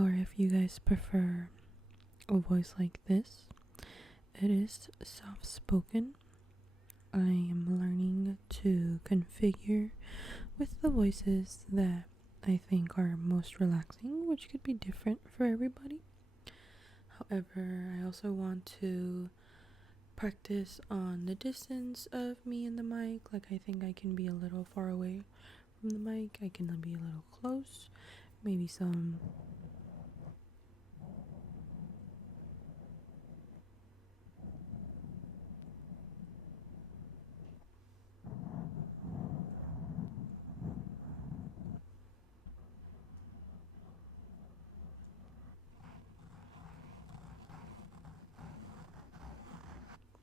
or if you guys prefer a voice like this. It is soft spoken. I am learning to configure with the voices that I think are most relaxing, which could be different for everybody. However, I also want to practice on the distance of me and the mic. Like, I think I can be a little far away from the mic, I can be a little close, maybe some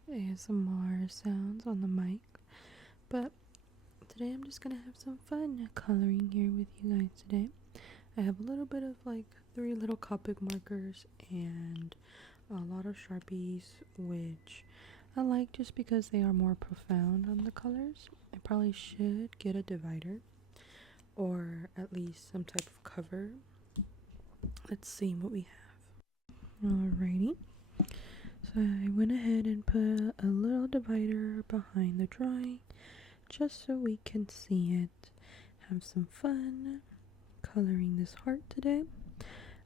ASMR sounds on the mic. But today I'm just gonna have some fun coloring here with you guys today. I have a little bit of like 3 little Copic markers and a lot of Sharpies, which I like just because they are more profound on the colors. I probably should get a divider or at least some type of cover. Let's see what we have. Alrighty. So I went ahead and put a little divider behind the drawing just so we can see it. Have some fun coloring this heart today.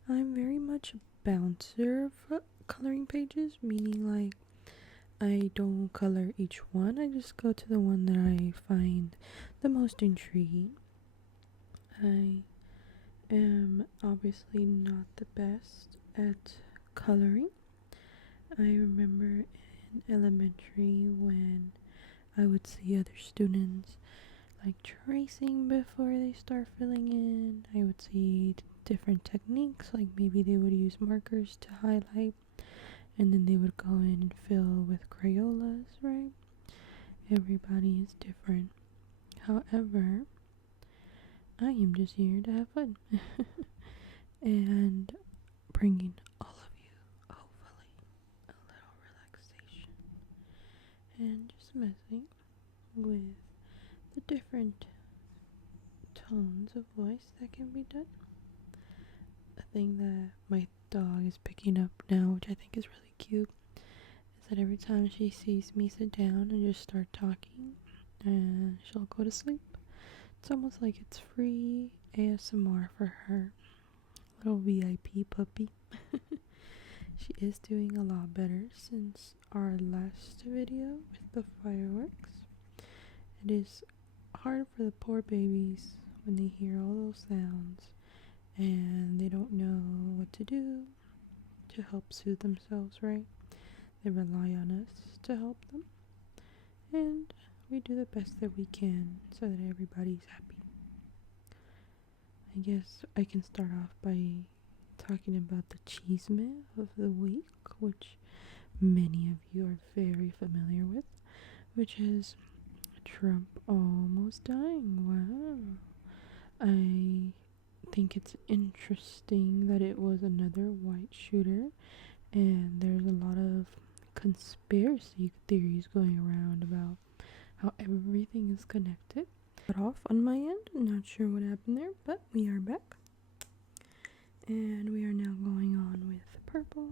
I'm very much a bouncer for coloring pages, meaning like I don't color each one. I just go to the one that I find the most intriguing. I am obviously not the best at coloring. I remember in elementary when I would see other students like tracing before they start filling in. I would see different techniques, like maybe they would use markers to highlight and then they would go in and fill with Crayolas, right? Everybody is different. However, I am just here to have fun and bringing all of you, hopefully, a little relaxation and just messing with the different tones of voice that can be done. A thing that my dog is picking up now, which I think is really cute, is that every time she sees me sit down and just start talking, and she'll go to sleep. It's almost like it's free ASMR for her. Little VIP puppy. She is doing a lot better since our last video with the fireworks. It is hard for the poor babies when they hear all those sounds and they don't know what to do to help soothe themselves, right? They rely on us to help them, and we do the best that we can so that everybody's happy. I guess I can start off by talking about the chisme of the week, which many of you are very familiar with, which is Trump almost dying. Wow. I think it's interesting that it was another white shooter, and there's a lot of conspiracy theories going around about how everything is connected. Cut off on my end, not sure what happened there, but we are back. And we are now going on with purple.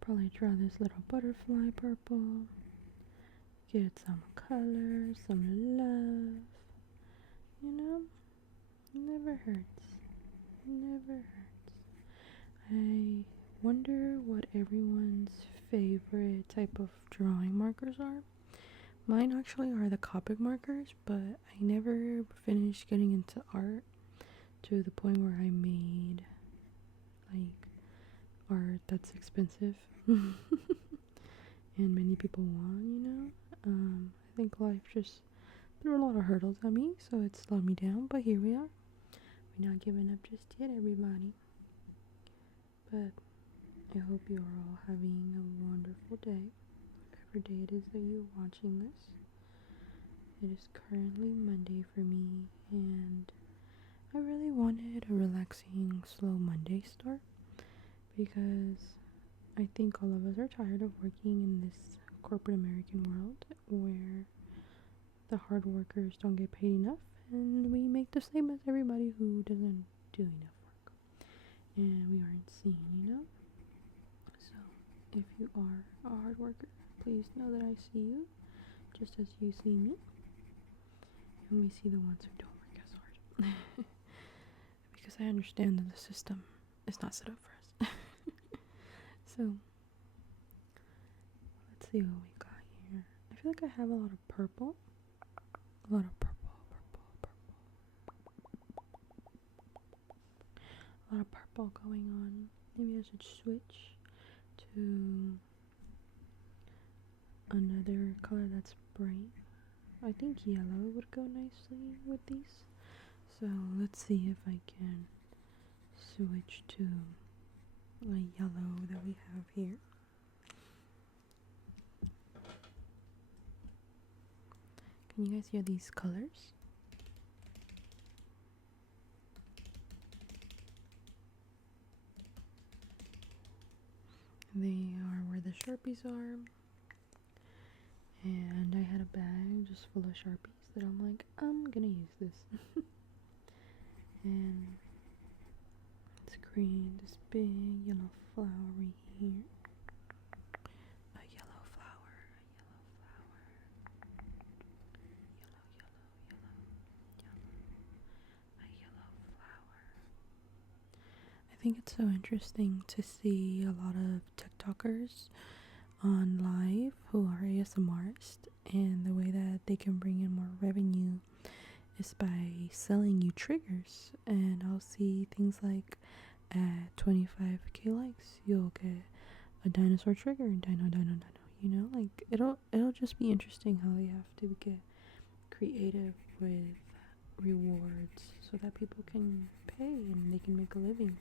Probably draw this little butterfly purple. Get some color, some love. You know, never hurts. Never hurts. I wonder what everyone's favorite type of drawing markers are. Mine actually are the Copic markers, but I never finished getting into art to the point where I made like art that's expensive and many people want, you know. I think life just threw a lot of hurdles at me, so it slowed me down, but here we are. We're not giving up just yet, everybody. But I hope you are all having a wonderful day, whatever day it is that you're watching this. It is currently Monday for me, and I really wanted a relaxing, slow Monday start because I think all of us are tired of working in this corporate American world where the hard workers don't get paid enough and we make the same as everybody who doesn't do enough work. and we aren't seen, you know? So, if you are a hard worker, please know that I see you just as you see me. And we see the ones who don't work as hard. Because I understand that the system is not set up for us. So, let's see what we got here. I feel like I have a lot of purple. A lot of purple. A lot of purple going on. Maybe I should switch to another color that's bright. I think yellow would go nicely with these. So let's see if I can switch to a yellow that we have here. Can you guys hear these colors? They are where the Sharpies are. And I had a bag just full of Sharpies that I'm like, I'm gonna use this. And let's create this big yellow flower right here. A yellow flower, a yellow flower. I think it's so interesting to see a lot of TikTokers on live who are ASMRists, and the way that they can bring in more revenue is by selling you triggers. And I'll see things like at 25k likes you'll get a dinosaur trigger, dino, you know, like it'll just be interesting how they have to get creative with rewards so that people can pay and they can make a living.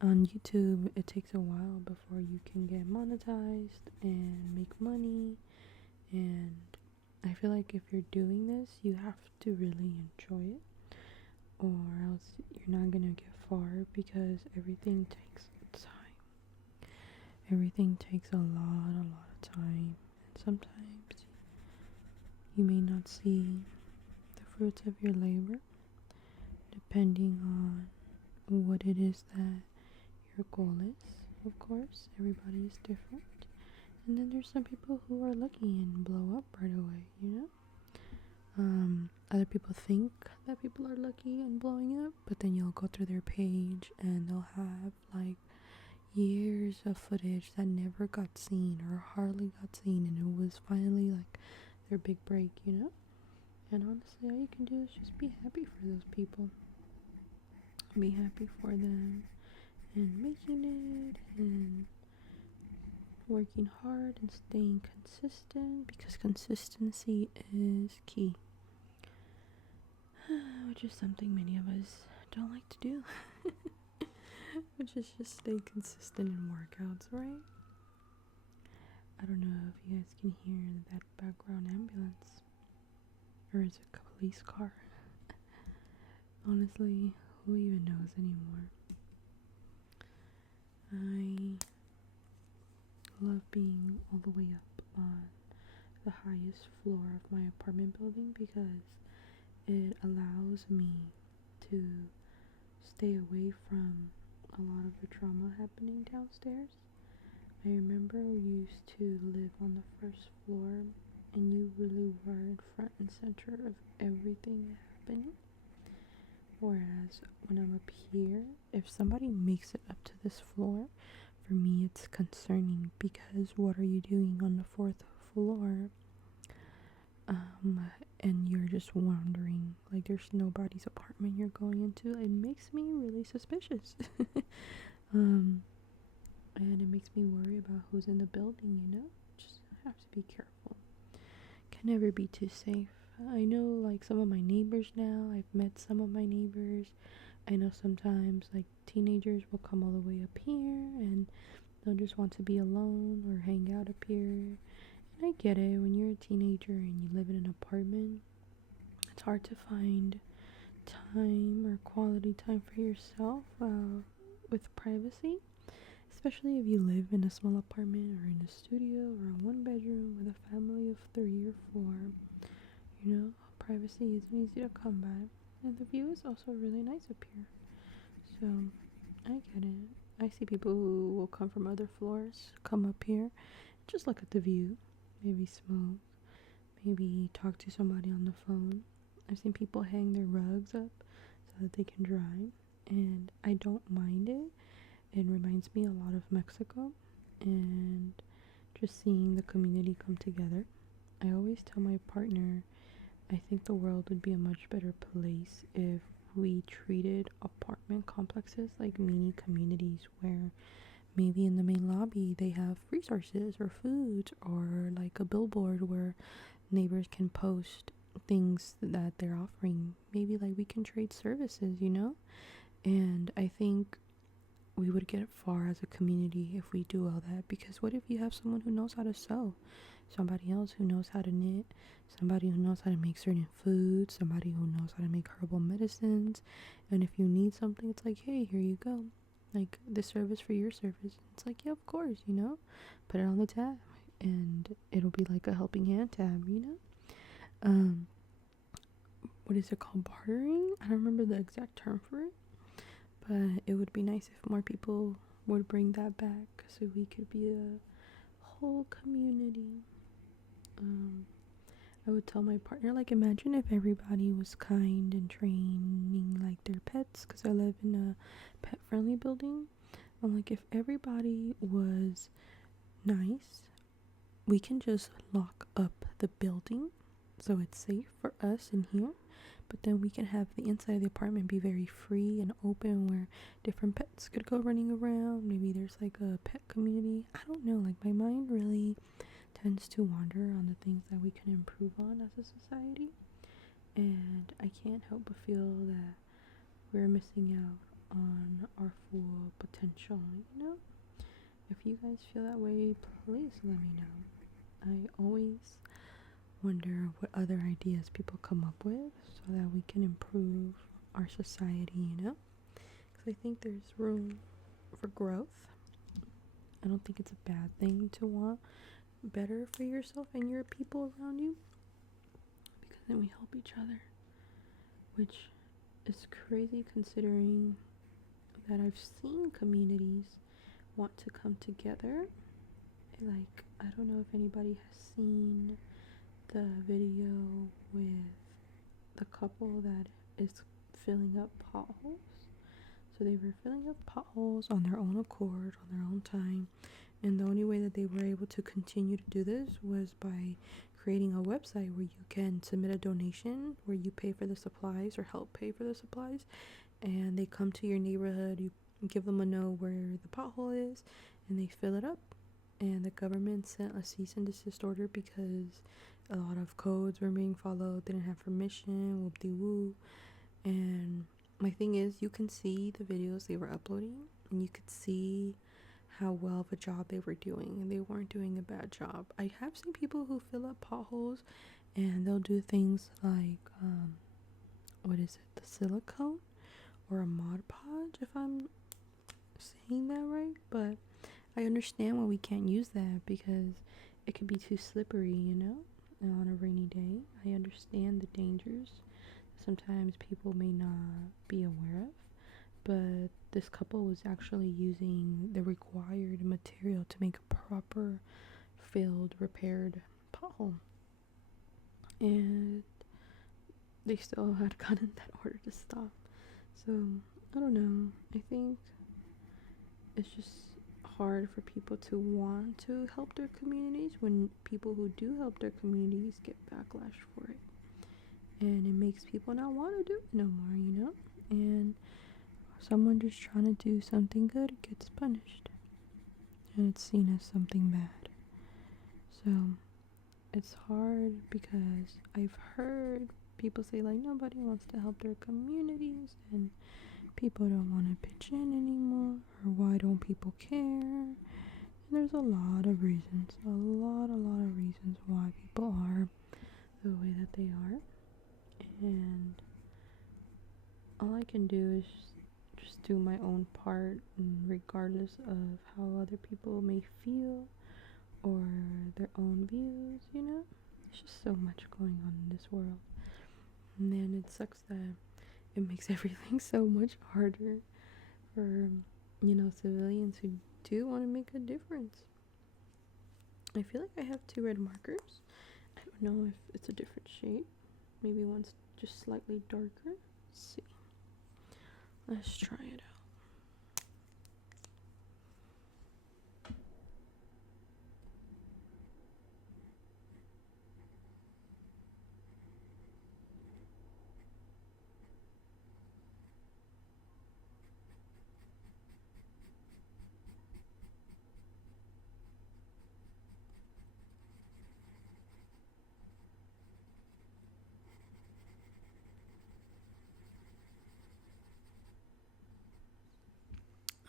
On YouTube, it takes a while before you can get monetized and make money, and I feel like if you're doing this, you have to really enjoy it, or else you're not gonna get far, because everything takes time. Everything takes a lot of time, and sometimes you may not see the fruits of your labor, depending on what it is that your goal is. Of course, everybody is different. And then there's some people who are lucky and blow up right away, you know? Other people think that people are lucky and blowing up, but then you'll go through their page and they'll have like years of footage that never got seen or hardly got seen, and it was finally like their big break, you know? And honestly, all you can do is just be happy for those people. Be happy for them and making it and working hard and staying consistent, because consistency is key. Which is something many of us don't like to do. Which is just stay consistent in workouts, right? I don't know if you guys can hear that background ambulance. Or is it a police car? Honestly, who even knows anymore? I love being all the way up on the highest floor of my apartment building, because it allows me to stay away from a lot of the trauma happening downstairs. I remember we used to live on the first floor, and you really were in front and center of everything happening. Whereas when I'm up here, if somebody makes it up to this floor, for me it's concerning, because what are you doing on the fourth floor? And you're just wandering, like there's nobody's apartment you're going into. It makes me really suspicious. And it makes me worry about who's in the building, you know? Just have to be careful. Can never be too safe. I know like some of my neighbors now. I've met some of my neighbors. I know sometimes like teenagers will come all the way up here and they'll just want to be alone or hang out up here. And I get it, when you're a teenager and you live in an apartment, it's hard to find time or quality time for yourself with privacy, especially if you live in a small apartment or in a studio or a one bedroom with a family of 3 or 4. You know, privacy isn't easy to come by, and the view is also really nice up here. So I get it. I see people who will come from other floors, come up here, just look at the view, maybe smoke, maybe talk to somebody on the phone. I've seen people hang their rugs up so that they can dry, and I don't mind it. It reminds me a lot of Mexico and just seeing the community come together. I always tell my partner, I think the world would be a much better place if we treated apartment complexes like mini communities where maybe in the main lobby they have resources or food or like a billboard where neighbors can post things that they're offering. Maybe like we can trade services, you know? And I think we would get far as a community if we do all that, because what if you have someone who knows how to sew, somebody else who knows how to knit, somebody who knows how to make certain foods, somebody who knows how to make herbal medicines, and if you need something, it's like, hey, here you go, like this service for your service. It's like, yeah, of course, you know, put it on the tab and it'll be like a helping hand tab, you know. What is it called, bartering? I don't remember the exact term for it, but it would be nice if more people would bring that back so we could be a whole community. I would tell my partner, like, imagine if everybody was kind and training like their pets, because I live in a pet friendly building. I'm like, if everybody was nice, we can just lock up the building so it's safe for us in here, but then we can have the inside of the apartment be very free and open where different pets could go running around. Maybe there's like a pet community. I don't know, like my mind really tends to wander on the things that we can improve on as a society, and I can't help but feel that we're missing out on our full potential, you know? If you guys feel that way, please let me know. I always wonder what other ideas people come up with so that we can improve our society, you know? Because I think there's room for growth. I don't think it's a bad thing to want better for yourself and your people around you, because then we help each other, which is crazy considering that I've seen communities want to come together. Like, I don't know if anybody has seen the video with the couple that is filling up potholes. So they were filling up potholes on their own accord, on their own time, and the only way that they were able to continue to do this was by creating a website where you can submit a donation, where you pay for the supplies or help pay for the supplies, and they come to your neighborhood, you give them a know where the pothole is, and they fill it up. And the government sent a cease and desist order because a lot of codes were being followed, they didn't have permission, whoop-de-woo. And my thing is, you can see the videos they were uploading, and you could see how well of a job they were doing, and they weren't doing a bad job. I have seen people who fill up potholes and they'll do things like what is it, the silicone or a Mod Podge, if I'm saying that right. But I understand why we can't use that, because it could be too slippery, you know, on a rainy day. I understand the dangers sometimes people may not be aware of, but this couple was actually using the required material to make a proper filled, repaired pothole, and they still had gotten that order to stop. So I don't know, I think it's just hard for people to want to help their communities when people who do help their communities get backlash for it, and it makes people not want to do it no more, you know. And someone just trying to do something good gets punished, and it's seen as something bad. So it's hard because I've heard people say like nobody wants to help their communities and people don't want to pitch in anymore, or why don't people care? And there's a lot of reasons, a lot of reasons why people are the way that they are, and all I can do is just do my own part, and regardless of how other people may feel or their own views, you know. There's just so much going on in this world, and then it sucks that it makes everything so much harder for civilians who do want to make a difference. I feel like I have 2 red markers. I don't know if it's a different shade. Maybe one's just slightly darker. Let's see. Let's try it out.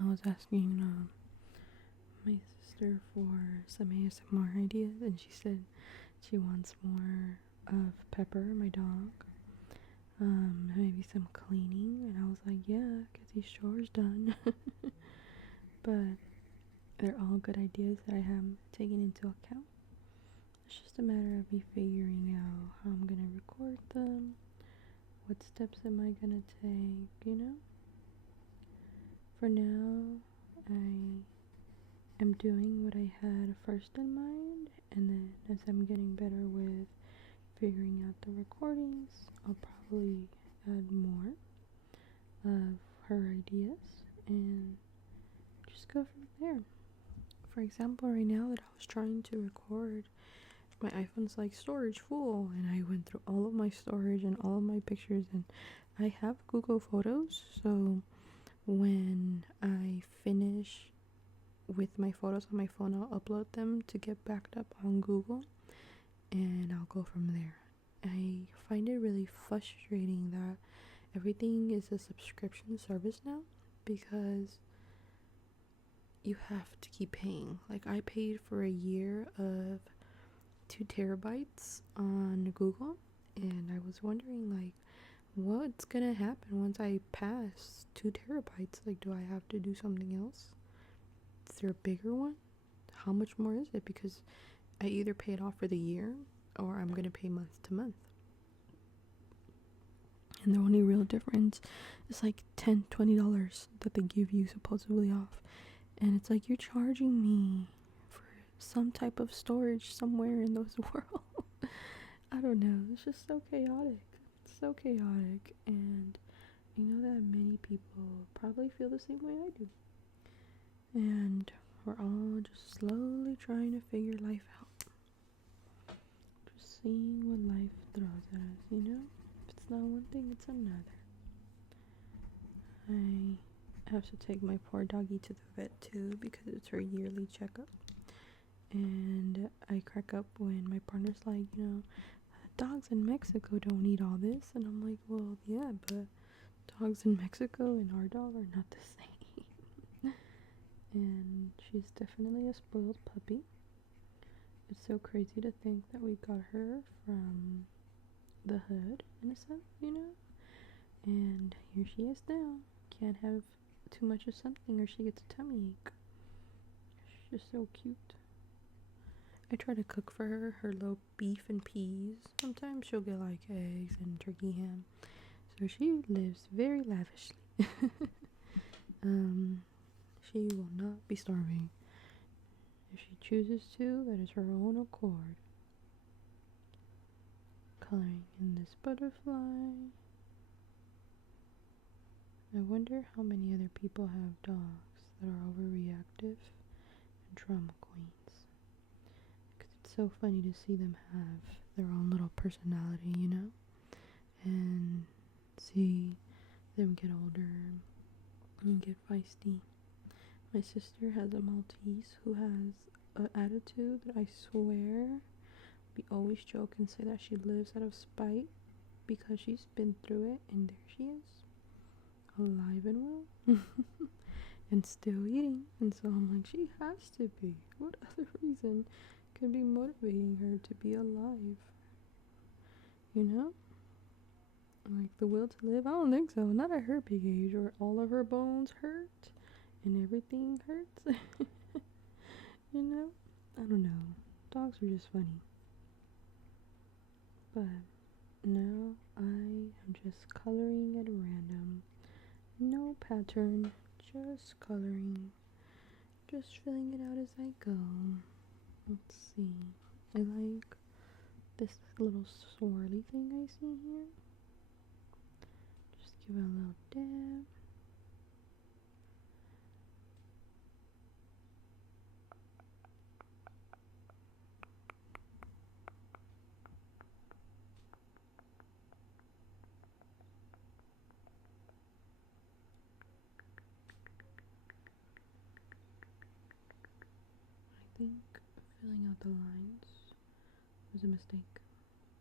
I was asking my sister for some ASMR ideas, and she said she wants more of Pepper, my dog. Maybe some cleaning, and I was like, yeah, get these chores done. But they're all good ideas that I have taken into account. It's just a matter of me figuring out how I'm gonna record them, what steps am I gonna take. For now, I am doing what I had first in mind, and then as I'm getting better with figuring out the recordings, I'll probably add more of her ideas and just go from there. For example, right now that I was trying to record, my iPhone's like storage full, and I went through all of my storage and all of my pictures, and I have Google Photos, so when I finish with my photos on my phone, I'll upload them to get backed up on Google, and I'll go from there. I find it really frustrating that everything is a subscription service now, because you have to keep paying. Like, I paid for a year of 2 terabytes on Google, and I was wondering, like, what's gonna happen once I pass 2 terabytes? Like, do I have to do something else? Is there a bigger one? How much more is it? Because I either pay it off for the year, or I'm gonna pay month to month. And the only real difference is like $10-20 that they give you supposedly off. And it's like, you're charging me for some type of storage somewhere in those worlds. I don't know. It's just so chaotic. It's so chaotic. And I know that many people probably feel the same way I do. And we're all just slowly trying to figure life out. Just seeing what life throws at us, If it's not one thing, it's another. I have to take my poor doggy to the vet too, because it's her yearly checkup. And I crack up when my partner's like, dogs in Mexico don't eat all this. And I'm like, well, yeah, but dogs in Mexico and our dog are not the same. And she's definitely a spoiled puppy. It's so crazy to think that we got her from the hood, in a sense, And here she is now. Can't have too much of something or she gets a tummy ache. She's just so cute. I try to cook for her little beef and peas. Sometimes she'll get like eggs and turkey ham. So she lives very lavishly. She will not be starving. If she chooses to, that is her own accord. Coloring in this butterfly. I wonder how many other people have dogs that are overreactive and drama queens. Because it's so funny to see them have their own little personality, And see them get older and get feisty. My sister has a Maltese who has an attitude that I swear we always joke and say that she lives out of spite because she's been through it, and there she is, alive and well. And still eating. And so I'm like, she has to be. What other reason could be motivating her to be alive? Like the will to live? I don't think so. Not at her big age, where all of her bones hurt and everything hurts. I don't know. Dogs are just funny. But now I am just coloring at random. No pattern, just coloring, just filling it out as I go. Let's see. I like this little swirly thing I see here. Just give it a little dab. I think filling out the lines was a mistake,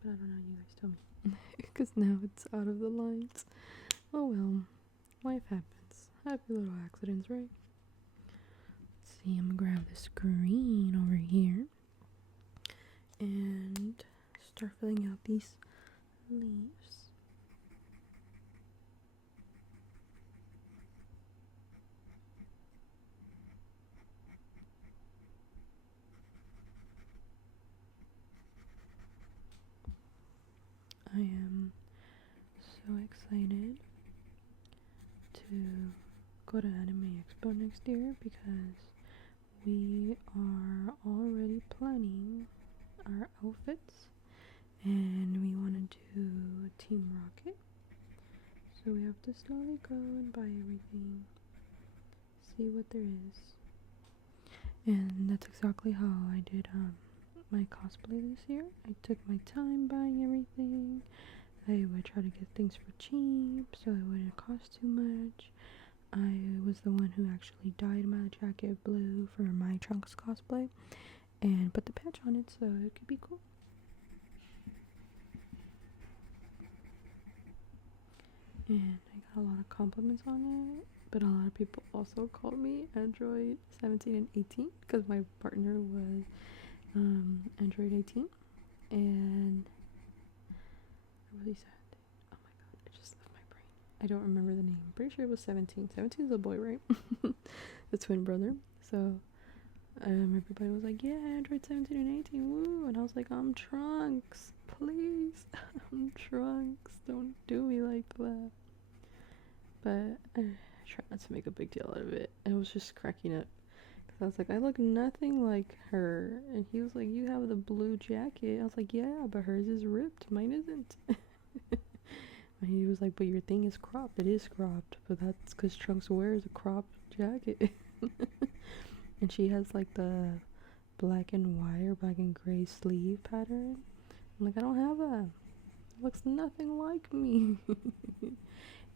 but I don't know, you guys tell me. Because now it's out of the lines. Oh well, life happens. Happy little accidents, right? Let's see, I'm gonna grab this green over here and start filling out these leaves. I am so excited to go to Anime Expo next year because we are already planning our outfits and we want to do Team Rocket. So we have to slowly go and buy everything, see what there is. And that's exactly how I did my cosplay this year. I took my time buying everything. I would try to get things for cheap so it wouldn't cost too much. I was the one who actually dyed my jacket blue for my Trunks cosplay and put the patch on it so it could be cool. And I got a lot of compliments on it, but a lot of people also called me Android 17 and 18 because my partner was Android 18, and I'm really sad. Oh my god, it just left my brain. I don't remember the name. I'm pretty sure it was 17. 17 is a boy, right? The twin brother. So everybody was like, yeah, Android 17 and 18, woo. And I was like, I'm Trunks, please. I'm Trunks, don't do me like that. But I tried not to make a big deal out of it. I was just cracking up. I was like, I look nothing like her. And he was like, you have the blue jacket. I was like, yeah, but hers is ripped. Mine isn't. And he was like, but your thing is cropped. It is cropped. But that's because Trunks wears a cropped jacket. And she has like the black and white or black and gray sleeve pattern. I'm like, I don't have that. It looks nothing like me. And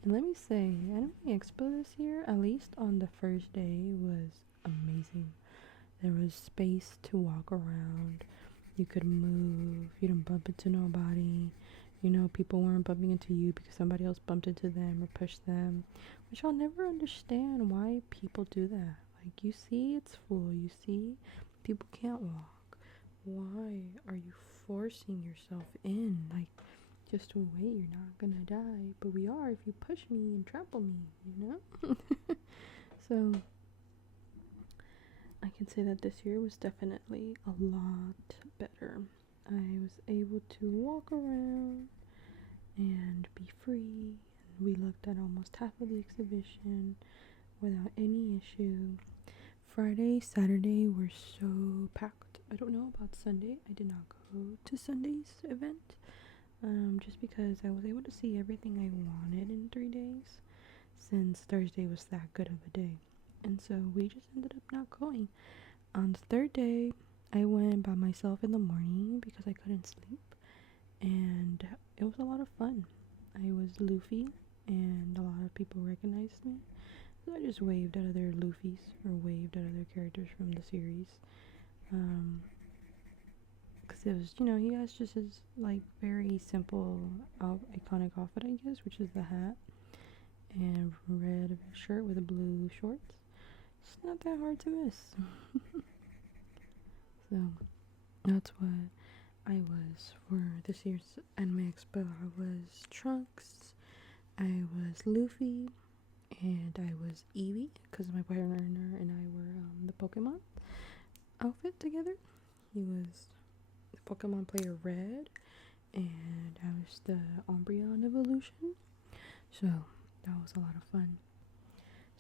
let me say, Anime Expo this year, at least on the first day, was amazing. There was space to walk around. You could move. You didn't bump into nobody. You know, people weren't bumping into you because somebody else bumped into them or pushed them. Which I'll never understand why people do that. Like, you see it's full. You see people can't walk. Why are you forcing yourself in? Like, just wait, you're not gonna die. But we are if you push me and trample me, you know? So I can say that this year was definitely a lot better. I was able to walk around and be free. And we looked at almost half of the exhibition without any issue. Friday, Saturday were so packed. I don't know about Sunday. I did not go to Sunday's event. Just because I was able to see everything I wanted in 3 days, since Thursday was that good of a day. And so we just ended up not going. On the third day, I went by myself in the morning because I couldn't sleep. And it was a lot of fun. I was Luffy, and a lot of people recognized me. So I just waved at other Luffys, or waved at other characters from the series. Because it was, you know, he has just his, like, very simple, iconic outfit, I guess, which is the hat and red shirt with a blue shorts. It's not that hard to miss. So that's what I was for this year's Anime Expo. I was Trunks, I was Luffy, and I was Eevee because my partner and I were the Pokemon outfit together. He was the Pokemon player Red, and I was the Umbreon evolution. So that was a lot of fun.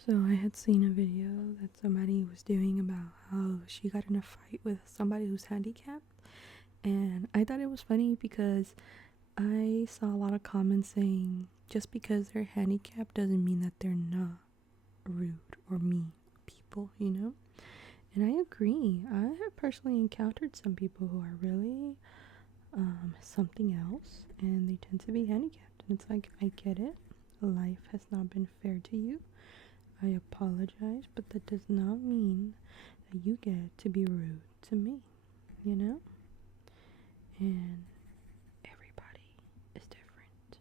So I had seen a video that somebody was doing about how she got in a fight with somebody who's handicapped, and I thought it was funny because I saw a lot of comments saying just because they're handicapped doesn't mean that they're not rude or mean people, you know? And I agree. I have personally encountered some people who are really something else, and they tend to be handicapped. And it's like, I get it. Life has not been fair to you. I apologize, but that does not mean that you get to be rude to me, you know? And everybody is different.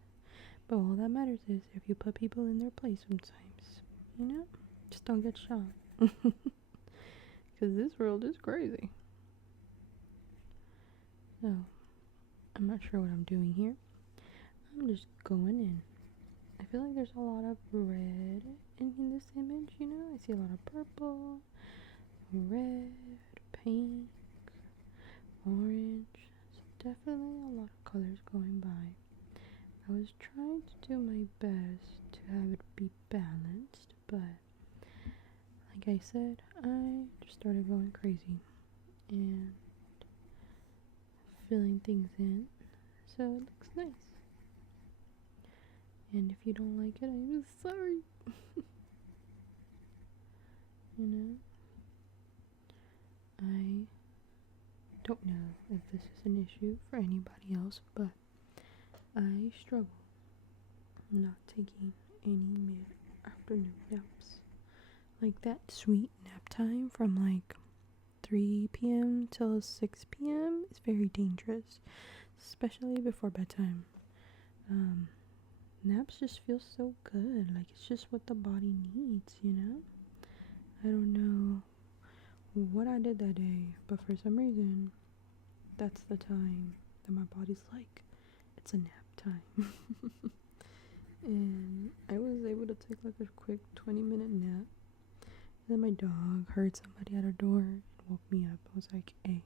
But all that matters is if you put people in their place sometimes, you know? Just don't get shot. Because this world is crazy. So, I'm not sure what I'm doing here. I'm just going in. I feel like there's a lot of red in this image, you know? I see a lot of purple, red, pink, orange. So definitely a lot of colors going by. I was trying to do my best to have it be balanced, but like I said, I just started going crazy and filling things in, so it looks nice. And if you don't like it, I'm sorry. You know? I don't know if this is an issue for anybody else, but I struggle not taking any mid-afternoon naps. Like that sweet nap time from like 3 p.m. till 6 p.m. is very dangerous, especially before bedtime. Naps just feel so good. Like it's just what the body needs, you know? I don't know what I did that day, but for some reason, that's the time that my body's like, it's a nap time. And I was able to take like a quick 20-minute nap. And then my dog heard somebody at our door and woke me up. I was like, hey,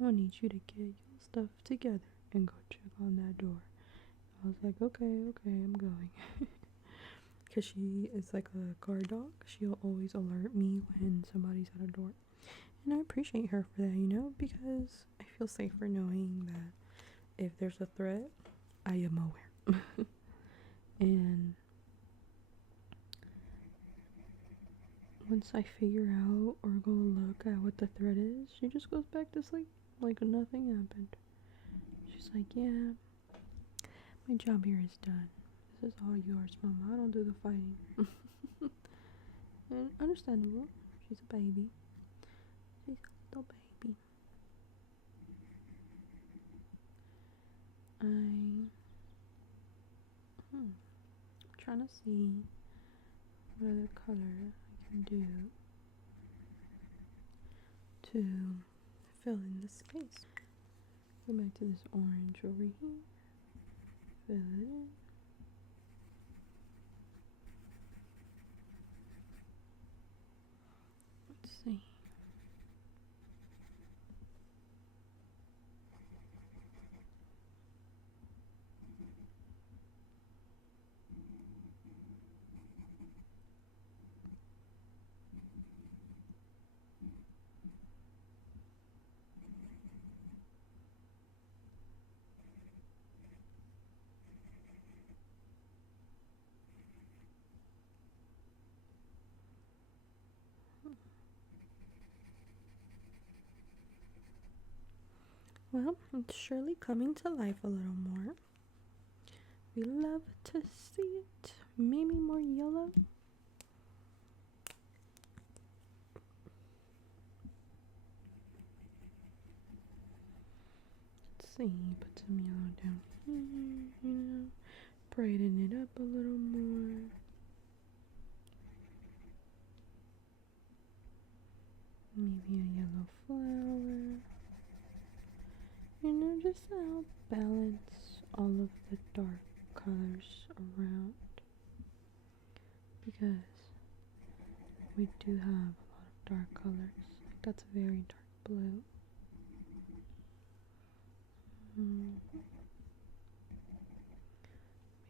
I'm gonna need you to get your stuff together and go check on that door. I was like, okay, I'm going. Because she is like a guard dog. She'll always alert me when somebody's at our door. And I appreciate her for that, you know, because I feel safer knowing that if there's a threat, I am aware. And once I figure out or go look at what the threat is, she just goes back to sleep like nothing happened. She's like, yeah, my job here is done. This is all yours, Mama. I don't do the fighting. And understandable. She's a baby. She's a little baby. I'm trying to see what other color I can do to fill in the space. Go back to this orange over here. Fill it in. Let's see. Well, it's surely coming to life a little more. We love to see it. Maybe more yellow. Let's see, put some yellow down here, you know, brighten it up a little more. Maybe a yellow flower. You know, just to help balance all of the dark colors around. Because we do have a lot of dark colors. Like that's a very dark blue.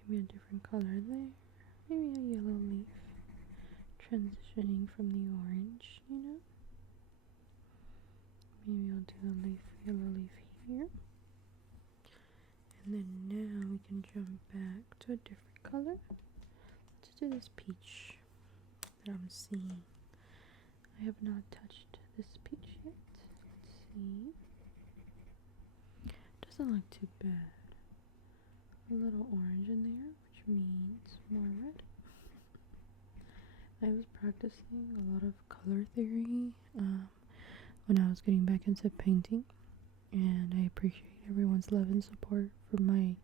Maybe a different color there. Maybe a yellow leaf. transitioning from the orange, you know. Maybe I'll do a leaf, yellow leaf here. And then now we can jump back to a different color. Let's do this peach that I'm seeing. I have not touched this peach yet. Let's see. Doesn't look too bad. A little orange in there, which means more red. I was practicing a lot of color theory when I was getting back into painting, and I appreciate everyone's love and support for my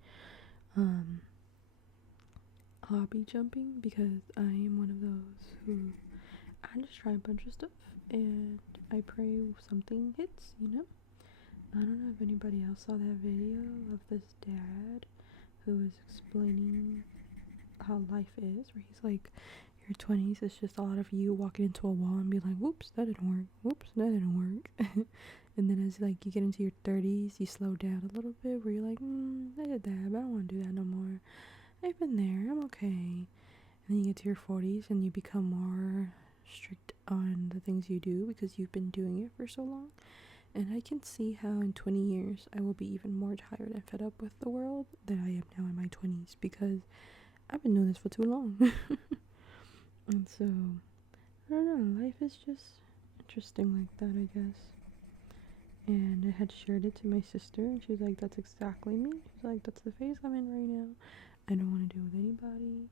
hobby jumping, because I am one of those who I just try a bunch of stuff and I pray something hits, you know. I don't know if anybody else saw that video of this dad who was explaining how life is, where he's like, your 20s is just a lot of you walking into a wall and be like, whoops, that didn't work, whoops, that didn't work. And then as like you get into your 30s, you slow down a little bit, where you're like, I did that, but I don't want to do that no more. I've been there, I'm okay. And then you get to your 40s and you become more strict on the things you do because you've been doing it for so long. And I can see how in 20 years I will be even more tired and fed up with the world than I am now in my 20s, because I've been doing this for too long. And so, I don't know, life is just interesting like that, I guess. And I had shared it to my sister, and she was like, that's exactly me. She was like, that's the phase I'm in right now. I don't want to deal with anybody.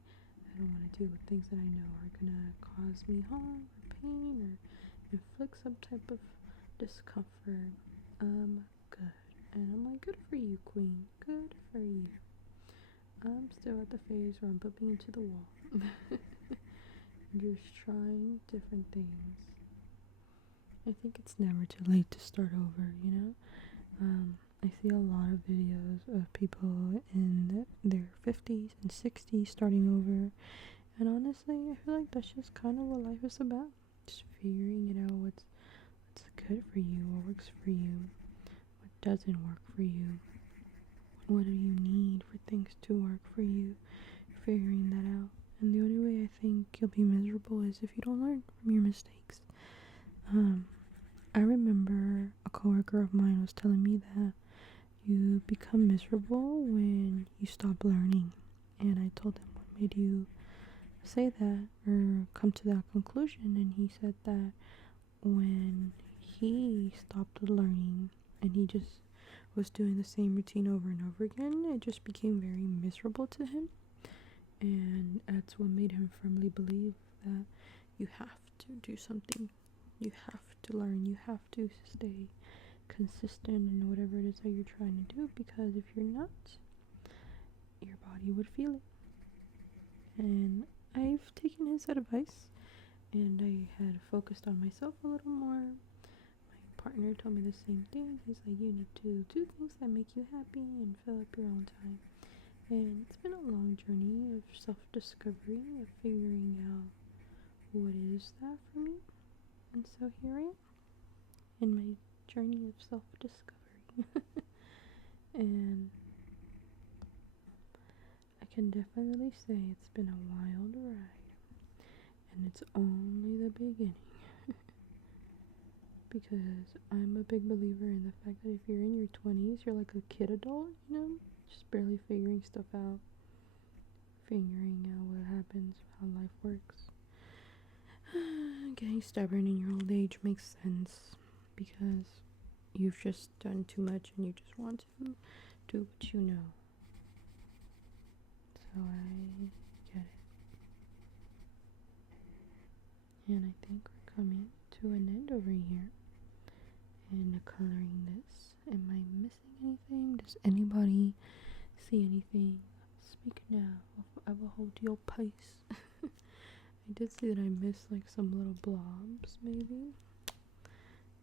I don't want to deal with things that I know are gonna cause me harm or pain or inflict some type of discomfort. Good. And I'm like, good for you, queen. Good for you. I'm still at the phase where I'm bumping into the wall. Just trying different things. I think it's never too late to start over, you know? I see a lot of videos of people in their 50s and 60s starting over. And honestly, I feel like that's just kind of what life is about. Just figuring it out, what's good for you, what works for you, what doesn't work for you. What do you need for things to work for you? Figuring that out. And the only way I think you'll be miserable is if you don't learn from your mistakes. I remember a coworker of mine was telling me that you become miserable when you stop learning. And I told him, what made you say that or come to that conclusion? And he said that when he stopped learning and he just was doing the same routine over and over again, it just became very miserable to him. And that's what made him firmly believe that you have to do something. You have to learn. You have to stay consistent in whatever it is that you're trying to do, because if you're not, your body would feel it. And I've taken his advice, and I had focused on myself a little more. My partner told me the same thing. He's like, you need to do things that make you happy and fill up your own time. And it's been a long journey of self-discovery, of figuring out what is that for me. And so here I am in my journey of self-discovery. And I can definitely say it's been a wild ride. And it's only the beginning. Because I'm a big believer in the fact that if you're in your 20s, you're like a kid adult, you know? Just barely figuring stuff out. Figuring out what happens, how life works. Getting stubborn in your old age makes sense, because you've just done too much and you just want to do what you know. So I get it. And I think we're coming to an end over here in coloring this. Am I missing anything? Does anybody see anything? Speak now. I will hold your pace. I did see that I missed like some little blobs, maybe.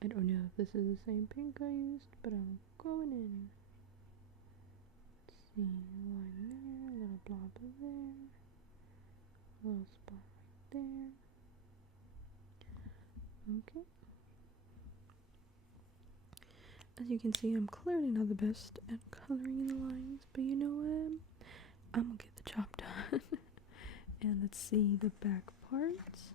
I don't know if this is the same pink I used, but I'm going in. Let's see, a line there, a little blob there, a little spot right there. Okay. As you can see, I'm clearly not the best at coloring the lines, but you know what? I'm gonna get the job done. And let's see the back parts.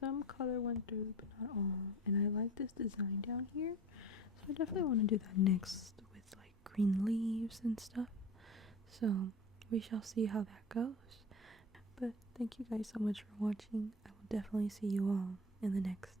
some color went through, but not all. And I like this design down here, so I definitely want to do that next with like green leaves and stuff. So we shall see how that goes. But thank you guys so much for watching. I will definitely see you all in the next